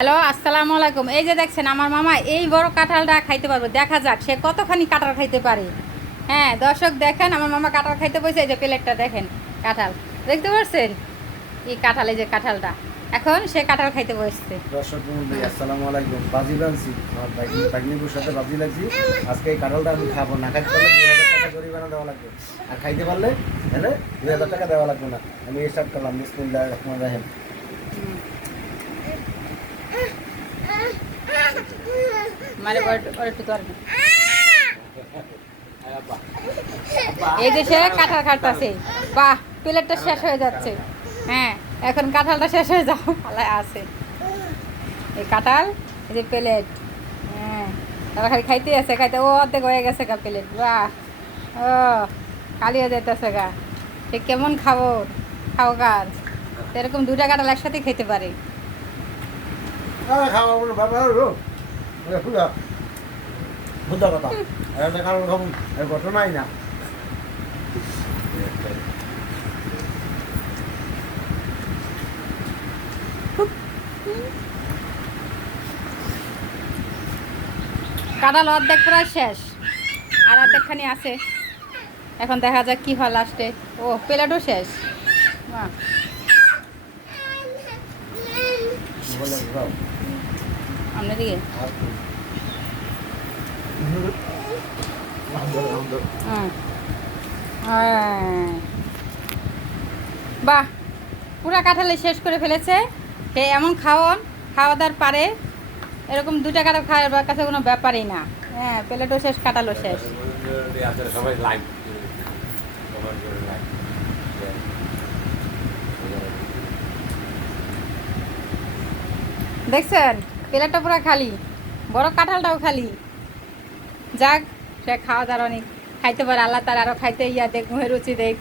Hello, আসসালামু আলাইকুম। এই যে দেখছেন আমার মামা এই বড় কাঁঠালটা খাইতে পারবে, দেখা যাক সে কতখানি কাঁঠাল খাইতে পারে। হ্যাঁ দর্শক দেখেন, আমার মামা কাঁঠাল খাইতে বসে, এই যে প্লেটটা দেখেন কাঁঠাল, দেখতে পাচ্ছেন এই কাঁঠাল, এই যে কাঁঠালটা এখন সে কাঁঠাল খাইতে বসছে। দর্শক মন্ডলী আসসালামু আলাইকুম। বাজি বানছি, আমার বাগনিপুর সাথে বাজি লাগছি। আজকে এই কাঁঠালটা আমি খাবো না, খাইতে পারলে 2000 টাকা জরিমানা দেওয়া লাগবে, আর খাইতে পারলে তাহলে 2000 টাকা দেওয়া লাগবে না। আমি স্টার্ট করলাম, বিসমিল্লাহির রহমানির রহিম। মানে একটু দরকার, এই যে সে কাঁঠাল খাটতাছে, বাহ প্লেটটা শেষ হয়ে যাচ্ছে। হ্যাঁ এখন কাঁঠালটা শেষ হয়ে যাও আলাই আছে এই কাঁঠাল, এই যে প্লেট। হ্যাঁ তারা খালি খাইতে আছে, খাইতে ও অর্ধেক হয়ে গেছে গা প্লেট, বাহ ও খালি হয়ে যাইতেছে গা। সে কেমন খাবো খাও কাজ, এরকম দুটা কাঁঠাল একসাথে খেতে পারে। খাওয়া বাবা বুদ্ধ কথা, একটা কারণ ঘটনাই না। কাঁঠাল অর্ধেক প্রায় শেষ, আর অর্ধেকখানি আছে, এখন দেখা যাক কি হয় লাস্টে। ও প্লেটও শেষ, বাহ আপনার দিকে বাহ পুরা কাঁঠালে শেষ করে ফেলেছে সে। এমন খাওয়া দাওয়ার পারে, এরকম দুটা কাঁঠাল খাওয়ার কাছে কোনো ব্যাপারই না। হ্যাঁ প্লেটও শেষ, কাঁঠালও শেষ। দেখছেন প্লেটটা পুরো খালি, বড় কাঁঠালটাও খালি। যাক সে খাওয়া দাওয়ার অনেক খাইতে পারে, আল্লাহ তার আরও খাইতে দেখ, মুখের রুচি দেখ।